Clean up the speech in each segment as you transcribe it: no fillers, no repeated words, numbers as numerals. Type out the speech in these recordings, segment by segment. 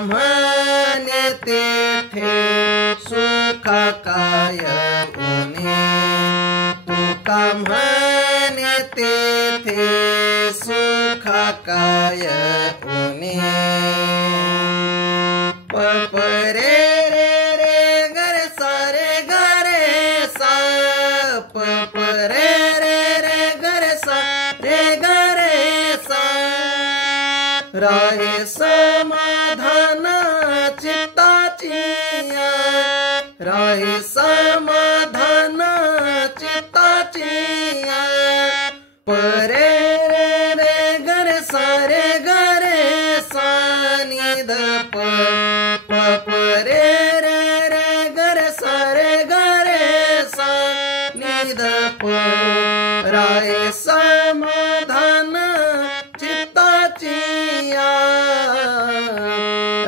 म्हणे तेथे सुख काय उणे, तुका म्हणे तेथे सुख काय उणे. पपरे रे रे गरे सा रे गरे सा, पपरे रे रे गरे सा रे गरे सा. राहे समाधान चित्ताची, राहे समाधान चित्ताची. परे रे रे गरे सा रे गरे सा निध प, परे रे रे गरे सा रे गरे सा निध प. राहे समाधान चित्ताची,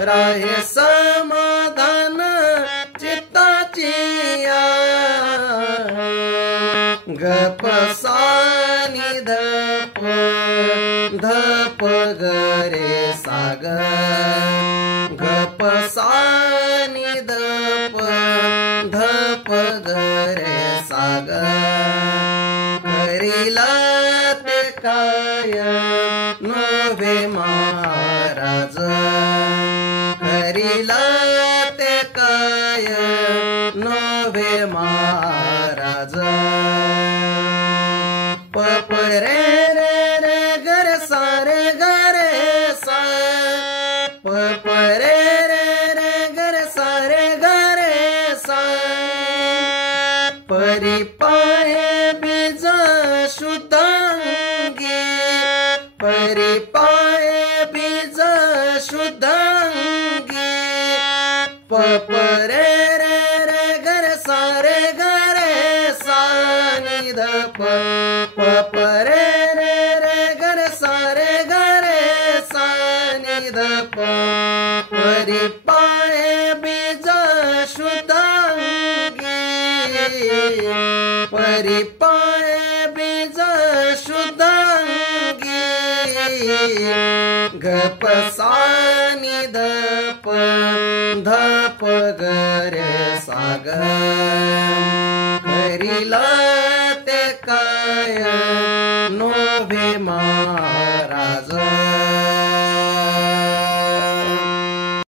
राहे समाधान चित्ताची. गप सा निध प धप गरे सा ग, गप सा निध प धप गरे सा ग. करीला ते काय नव्हे महाराज, करीला ते काय नव्हे महाराज. पपरे रे रे गरे सा रे गरे सा, पपरे रे रे गरे सा रे गरे सा. परी पाहे बीज शुद्धांगी, परी पाहे बीज शुद्धांगी. पपरे रे रे गरे सा रे गरे सा निध प, पपरे रे रे गरे सा रे गरे सा निध प. परी पाहे बीज शुद्धांगी, परी पाहे बीज शुद्धांगी. गप सा निध प धप गरे सा ग. करीला ते काय नव्हे महाराज,